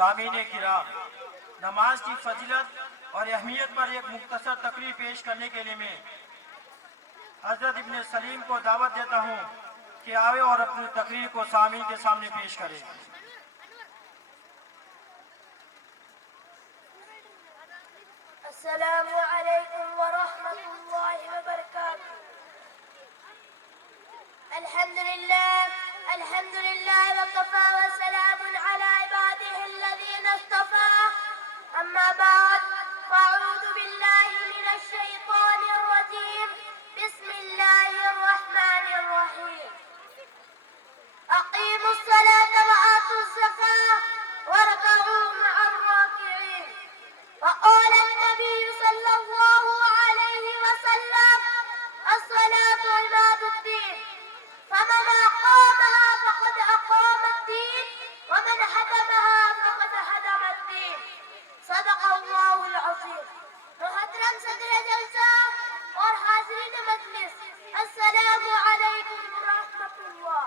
سامعین کرام، نماز کی فضیلت اور اہمیت پر ایک مختصر تقریر پیش کرنے کے لیے میں حضرت ابن سلیم کو دعوت دیتا ہوں کہ آوے اور اپنی تقریر کو سامعین کے سامنے پیش کرے۔ السلام علیکم ورحمۃ اللہ وبرکاتہ۔ الحمد للہ وکفى وسلام علی عباده الذین اصطفى، اما بعد فاعوذ باللہ من الشیطان الرجیم، بسم اللہ الرحمن الرحیم۔ اقیموا الصلاة وآتوا الزکاة واركعوا مع الراکعین۔ وقال النبي صلى الله عليه وسلم: الصلاة عماد الدين، فمن أقامها فقد أقام الدين، ومن هدمها فقد هدم الدين۔ صدق الله العظيم۔ محترم صدر جلسہ اور حاضرین مجلس، السلام علیکم ورحمۃ اللہ۔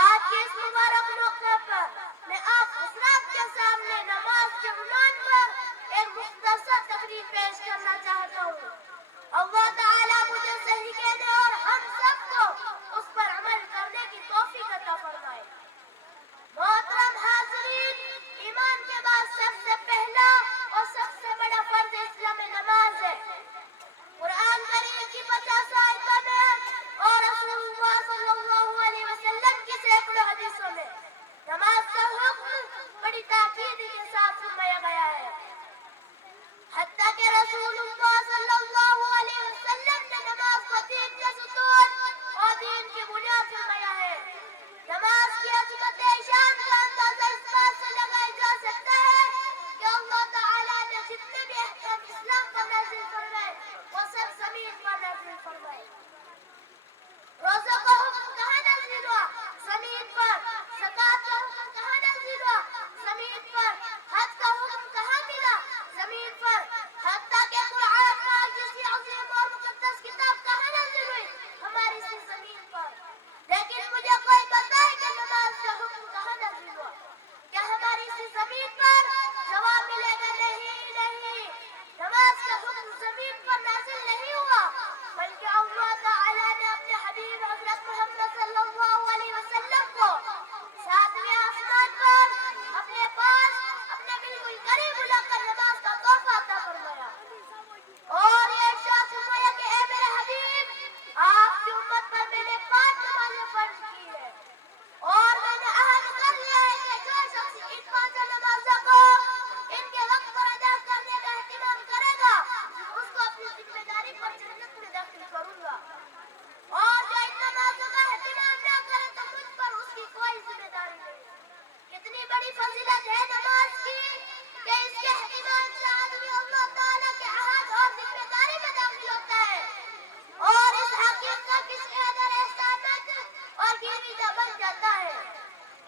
آج کے اس مبارک موقع پر میں آپ حضرات کے سامنے نماز کے عنوان پر ایک مختصر تقریر پیش کرنا چاہتا ہوں۔ اللہ تعالیٰ مجھے صحیح کہنے اور ہم سب کو اس پر عمل کرنے کی توفیق عطا فرمائے۔ محترم حاضرین، ایمان کے بعد سب سے پہلا اور سب سے بڑا فرض اسلام میں نماز ہے۔ قرآن کریم کی 50 آیتوں میں اور رسول اللہ صلی اللہ علیہ وسلم کی سینکڑوں حدیثوں میں نماز کا حکم بڑی تاکید کے ساتھ فرمایا گیا ہے، حتیٰ کہ رسول اللہ صلی اللہ علیہ وسلم نے نماز کو دین کے ستون اور دین کی بنیاد فرمایا ہے۔ نماز کی عظمت شان کا اندازہ اس بات سے لگایا جا سکتا ہے کہ اللہ تعالیٰ نے جتنے بھی احکام اسلام پر نازل فرمائے وہ سب زمین پر نازل فرمائے۔ روزہ کا حکم کہاں نازل ہوا؟ زمین پر۔ زکوٰۃ کا حکم کہاں نازل ہوا؟ زمین پر۔ حج کا حکم کہاں ملا؟ زمین پر۔ حتیٰ کہ قرآن پاک جیسی عظیم اور مقدس کتاب کہاں نازل ہوئی؟ ہماری سی زمین پر۔ لیکن مجھے کوئی بتائے کہ نماز کا حکم کہاں نازل ہوا؟ کیا ہماری سی زمین پر؟ جواب ملے گا نہیں۔ نماز کا حکم زمین پر نازل نہیں ہوا، بلکہ اللہ تعالیٰ نے اپنے حبیب حضرت محمد صلی اللہ علیہ وسلم کو 7ویں آسمان پر اپنے پاس اپنے بالکل قریب بلا کر نماز کا تحفہ عطا فرمایا اور یہ ارشاد فرمایا کہ اے میرے حبیب، آپ کی امت پر میں نے 5 نمازیں فرض کی ہے اور میں نے عہد کر لیا ہے کہ جو شخص ان 5 نمازوں کو ان کے وقت پر ادا کرنے کا اہتمام کرے گا اس کو اپنی ذمہ داری پر جنت میں داخل کروں گا، اور جو ان نمازوں کا اہتمام نہ کرے تو مجھ پر اس کی کوئی ذمہ داری نہیں۔ کتنی بڑی فضیلت ہے نماز کی کہ اس کے اہتمام سے آدمی اللہ تعالیٰ کے عہد اور ذمہ داری میں داخل ہوتا ہے اور اس حقیقت کس قدر احسانات اور گیریدہ بن جاتا ہے۔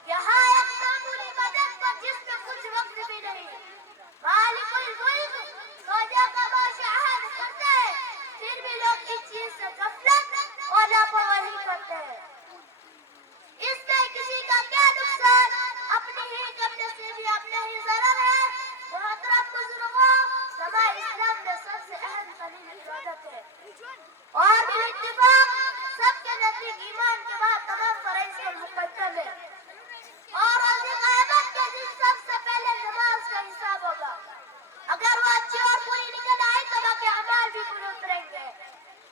یہاں ایک معمولی بدن پر جس میں کچھ وقت بھی نہیں، مالک الملک روزہ کا بادشاہ عہد کرتا ہے، پھر بھی لوگ اس چیز سے غفلت اور لاپرواہی کرتے ہیں۔ اس میں کسی کا کیا نقصان؟ اپنی ہی کرنے سے بھی اپنا ہی ضرر ہے۔ محترم بزرگوں، نماز اسلام میں سب سے اہم ترین عبادت ہے اور بالاتفاق سب کے نزدیک ایمان کے بعد تمام فرائض کا مقدم ہے، اور روز قیامت کے دن سب سے پہلے نماز کا حساب ہوگا۔ اگر وہ اچھی اور پوری نکل آئے تو باقی اعمال بھی پورے اتریں گے،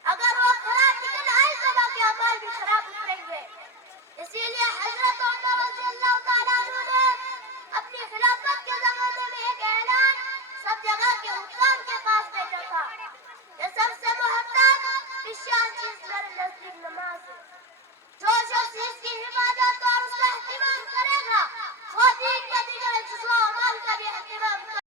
اگر وہ خراب نکل آئے تو باقی اعمال بھی خراب اتریں گے۔ اسی لیے حضرت عمر رضی اللہ تعالیٰ عنہ نے اپنی خلافت کے زمانے میں ایک اعلان سب جگہ کے حکام کے پاس بھیجا تھا کہ سب سے محترم بشان چیز میرے نزدیک نماز ہے، جو شخص اس کی